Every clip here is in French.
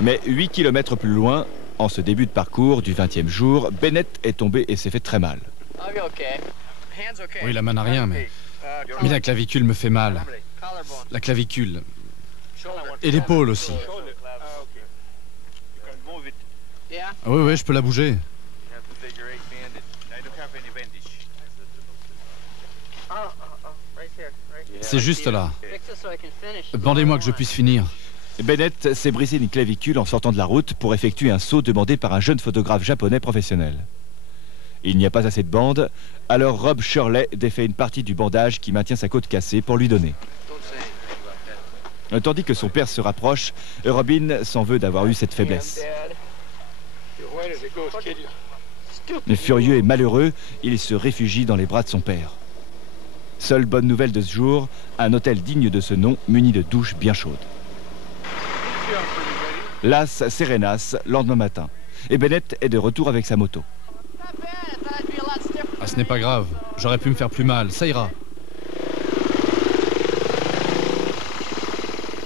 Mais 8 km plus loin, en ce début de parcours du 20e jour, Bennett est tombé et s'est fait très mal. Oui, la main n'a rien, mais la clavicule me fait mal. La clavicule. Et l'épaule aussi. Ah oui, je peux la bouger. C'est juste là. Bandez-moi que je puisse finir. Bennett s'est brisé une clavicule en sortant de la route pour effectuer un saut demandé par un jeune photographe japonais professionnel. Il n'y a pas assez de bande, alors Rob Shirley défait une partie du bandage qui maintient sa côte cassée pour lui donner. Tandis que son père se rapproche, Robin s'en veut d'avoir eu cette faiblesse. Furieux et malheureux, il se réfugie dans les bras de son père. Seule bonne nouvelle de ce jour, un hôtel digne de ce nom, muni de douches bien chaudes. Las Serenas, lendemain matin. Et Bennett est de retour avec sa moto. Ah, ce n'est pas grave. J'aurais pu me faire plus mal. Ça ira.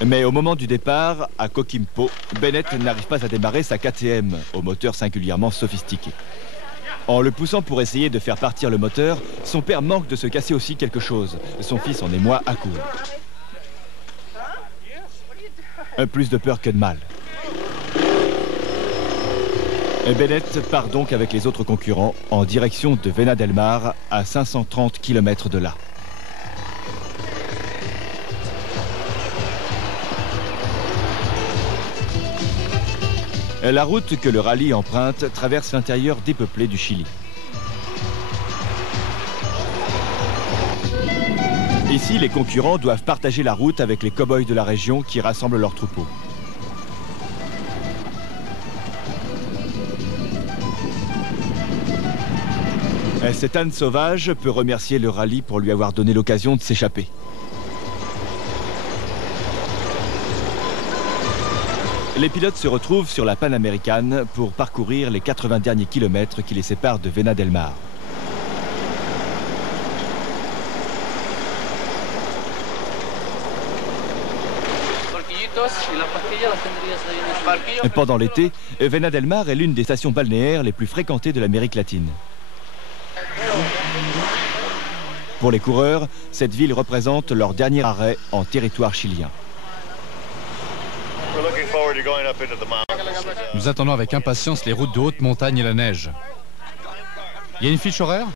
Mais au moment du départ, à Coquimbo, Bennett n'arrive pas à démarrer sa KTM, au moteur singulièrement sophistiqué. En le poussant pour essayer de faire partir le moteur, son père manque de se casser aussi quelque chose. Son fils en émoi à court. Plus de peur que de mal. Bennett part donc avec les autres concurrents en direction de Vena del Mar, à 530 km de là. La route que le rallye emprunte traverse l'intérieur dépeuplé du Chili. Ici, les concurrents doivent partager la route avec les cow-boys de la région qui rassemblent leurs troupeaux. Cet âne sauvage peut remercier le rallye pour lui avoir donné l'occasion de s'échapper. Les pilotes se retrouvent sur la Panaméricaine pour parcourir les 80 derniers kilomètres qui les séparent de Vena del Mar. Pendant l'été, Vena del Mar est l'une des stations balnéaires les plus fréquentées de l'Amérique latine. Pour les coureurs, cette ville représente leur dernier arrêt en territoire chilien. Nous attendons avec impatience les routes de haute montagne et la neige. Il y a une fiche horaire ?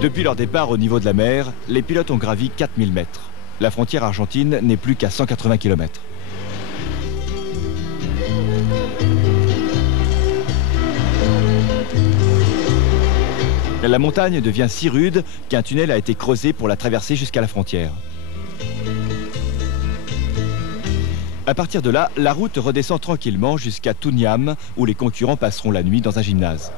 Depuis leur départ au niveau de la mer, les pilotes ont gravi 4000 mètres. La frontière argentine n'est plus qu'à 180 km. La montagne devient si rude qu'un tunnel a été creusé pour la traverser jusqu'à la frontière. À partir de là, la route redescend tranquillement jusqu'à Tuniam, où les concurrents passeront la nuit dans un gymnase.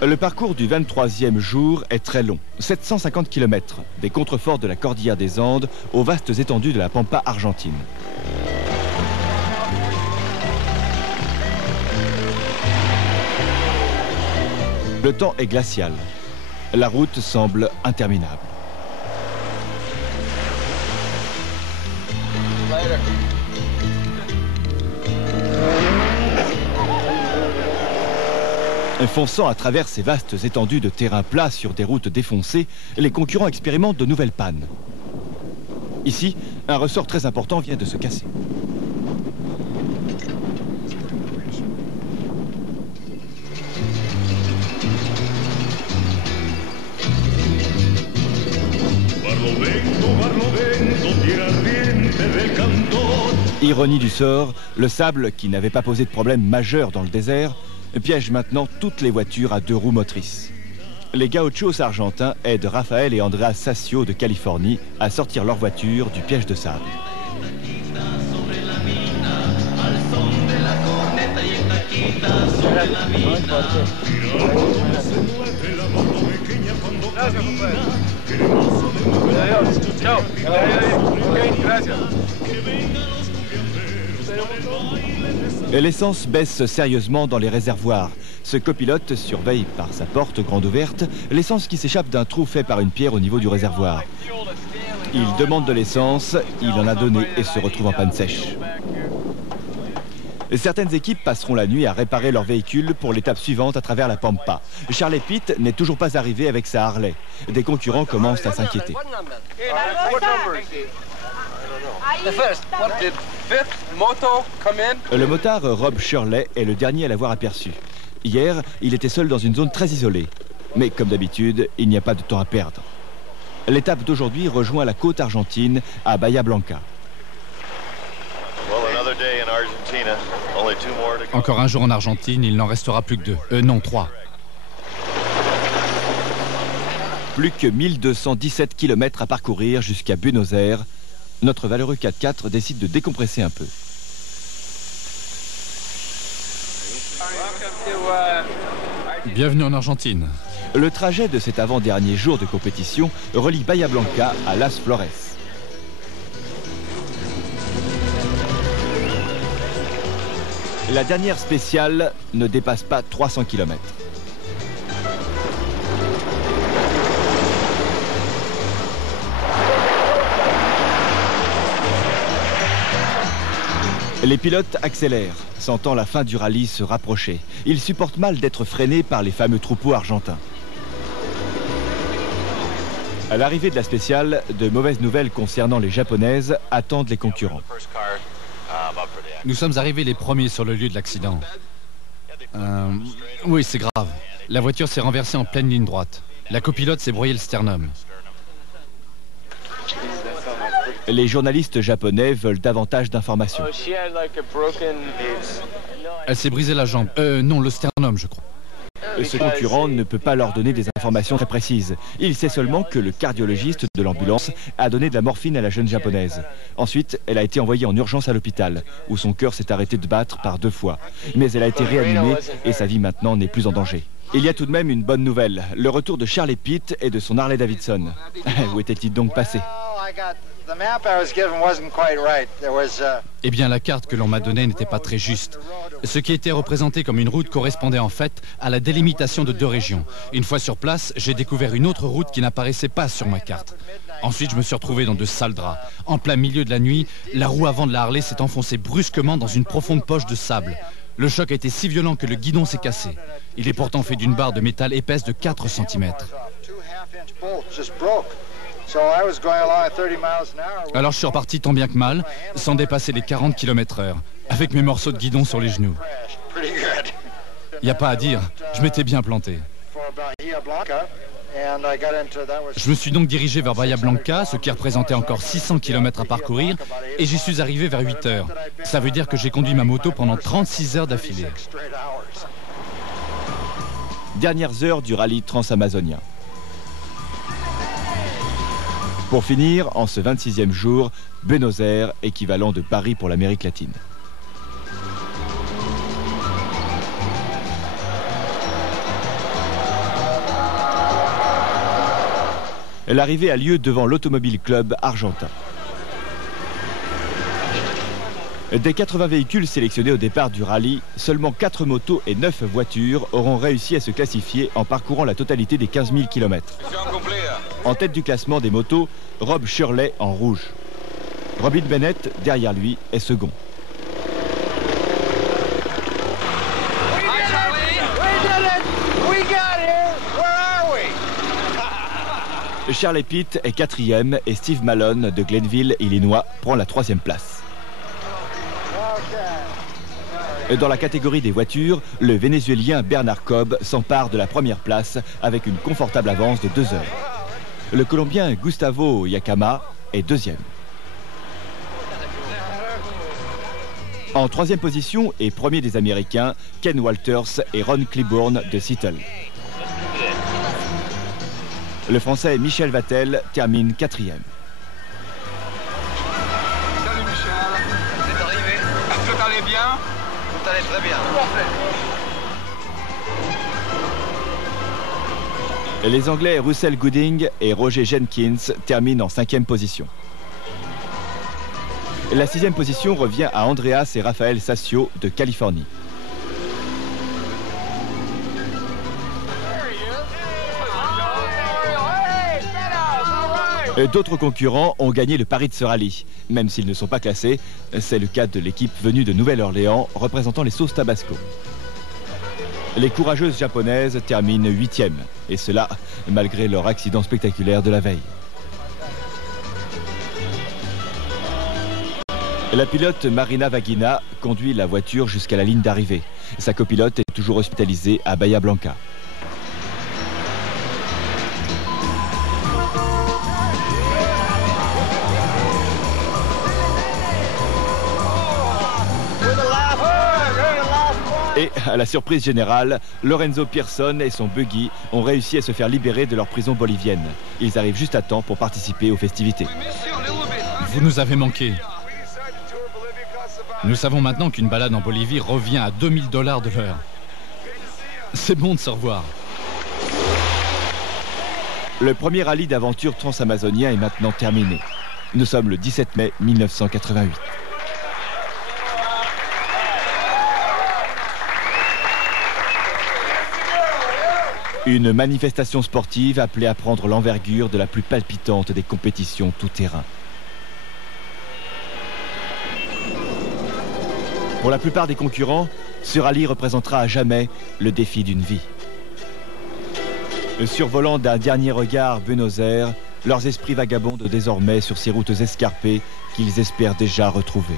Le parcours du 23e jour est très long, 750 km, des contreforts de la cordillère des Andes aux vastes étendues de la Pampa argentine. Le temps est glacial. La route semble interminable. Fonçant à travers ces vastes étendues de terrain plat sur des routes défoncées, les concurrents expérimentent de nouvelles pannes. Ici, un ressort très important vient de se casser. Ironie du sort, le sable, qui n'avait pas posé de problème majeur dans le désert, piège maintenant toutes les voitures à 2 roues motrices. Les gauchos argentins aident Rafael et Andreas Sassio de Californie à sortir leur voiture du piège de sable. L'essence baisse sérieusement dans les réservoirs. Ce copilote surveille par sa porte grande ouverte l'essence qui s'échappe d'un trou fait par une pierre au niveau du réservoir. Il demande de l'essence, il en a donné et se retrouve en panne sèche. Certaines équipes passeront la nuit à réparer leur véhicule pour l'étape suivante à travers la Pampa. Charlie Pitt n'est toujours pas arrivé avec sa Harley. Des concurrents commencent à s'inquiéter. Le motard Rob Shirley est le dernier à l'avoir aperçu. Hier, il était seul dans une zone très isolée. Mais comme d'habitude, il n'y a pas de temps à perdre. L'étape d'aujourd'hui rejoint la côte argentine à Bahia Blanca. Encore un jour en Argentine, il n'en restera plus que 2. Non, 3. Plus que 1217 km à parcourir jusqu'à Buenos Aires. Notre valeureux 4x4 décide de décompresser un peu. Bienvenue en Argentine. Le trajet de cet avant-dernier jour de compétition relie Bahia Blanca à Las Flores. La dernière spéciale ne dépasse pas 300 km. Les pilotes accélèrent, sentant la fin du rallye se rapprocher. Ils supportent mal d'être freinés par les fameux troupeaux argentins. À l'arrivée de la spéciale, de mauvaises nouvelles concernant les japonaises attendent les concurrents. Nous sommes arrivés les premiers sur le lieu de l'accident. Oui, c'est grave. La voiture s'est renversée en pleine ligne droite. La copilote s'est broyé le sternum. Les journalistes japonais veulent davantage d'informations. Elle s'est brisé la jambe. Non, le sternum, je crois. Ce concurrent ne peut pas leur donner des informations très précises. Il sait seulement que le cardiologiste de l'ambulance a donné de la morphine à la jeune japonaise. Ensuite, elle a été envoyée en urgence à l'hôpital, où son cœur s'est arrêté de battre par 2 fois. Mais elle a été réanimée et sa vie maintenant n'est plus en danger. Il y a tout de même une bonne nouvelle, le retour de Charlie Pitt et de son Harley Davidson. Où était-il donc passé ? Eh bien, la carte que l'on m'a donnée n'était pas très juste. Ce qui était représenté comme une route correspondait en fait à la délimitation de 2 régions. Une fois sur place, j'ai découvert une autre route qui n'apparaissait pas sur ma carte. Ensuite, je me suis retrouvé dans de sales draps. En plein milieu de la nuit, la roue avant de la Harley s'est enfoncée brusquement dans une profonde poche de sable. Le choc a été si violent que le guidon s'est cassé. Il est pourtant fait d'une barre de métal épaisse de 4 cm. Alors je suis reparti tant bien que mal, sans dépasser les 40 km/h, avec mes morceaux de guidon sur les genoux. Y a pas à dire, je m'étais bien planté. Je me suis donc dirigé vers Bahia Blanca, ce qui représentait encore 600 km à parcourir, et j'y suis arrivé vers 8 heures. Ça veut dire que j'ai conduit ma moto pendant 36 heures d'affilée. Dernières heures du rallye transamazonien. Pour finir, en ce 26e jour, Buenos Aires, équivalent de Paris pour l'Amérique latine. L'arrivée a lieu devant l'Automobile Club argentin. Des 80 véhicules sélectionnés au départ du rallye, seulement 4 motos et 9 voitures auront réussi à se classifier en parcourant la totalité des 15 000 km. En tête du classement des motos, Rob Shirley en rouge. Robin Bennett, derrière lui, est second. Charlie Pitt est 4e et Steve Malone de Glenville, Illinois, prend la 3e place. Dans la catégorie des voitures, le Vénézuélien Bernard Cobb s'empare de la première place avec une confortable avance de 2 heures. Le Colombien Gustavo Yakama est 2e. En 3e position et premier des Américains, Ken Walters et Ron Claiborne de Seattle. Le Français Michel Vattel termine 4e. Salut Michel, vous êtes arrivé. Tout allait bien? Tout allait très bien. Les Anglais Russell Gooding et Roger Jenkins terminent en 5e position. La 6e position revient à Andreas et Rafael Sassio de Californie. D'autres concurrents ont gagné le pari de ce rallye, même s'ils ne sont pas classés. C'est le cas de l'équipe venue de Nouvelle-Orléans, représentant les sauces Tabasco. Les courageuses japonaises terminent 8e, et cela malgré leur accident spectaculaire de la veille. La pilote Marina Vagina conduit la voiture jusqu'à la ligne d'arrivée. Sa copilote est toujours hospitalisée à Bahia Blanca. Et à la surprise générale, Lorenzo Pearson et son buggy ont réussi à se faire libérer de leur prison bolivienne. Ils arrivent juste à temps pour participer aux festivités. Vous nous avez manqué. Nous savons maintenant qu'une balade en Bolivie revient à $2000 de l'heure. C'est bon de se revoir. Le premier rallye d'aventure transamazonien est maintenant terminé. Nous sommes le 17 mai 1988. Une manifestation sportive appelée à prendre l'envergure de la plus palpitante des compétitions tout-terrain. Pour la plupart des concurrents, ce rallye représentera à jamais le défi d'une vie. Survolant d'un dernier regard Buenos Aires, leurs esprits vagabondent désormais sur ces routes escarpées qu'ils espèrent déjà retrouver.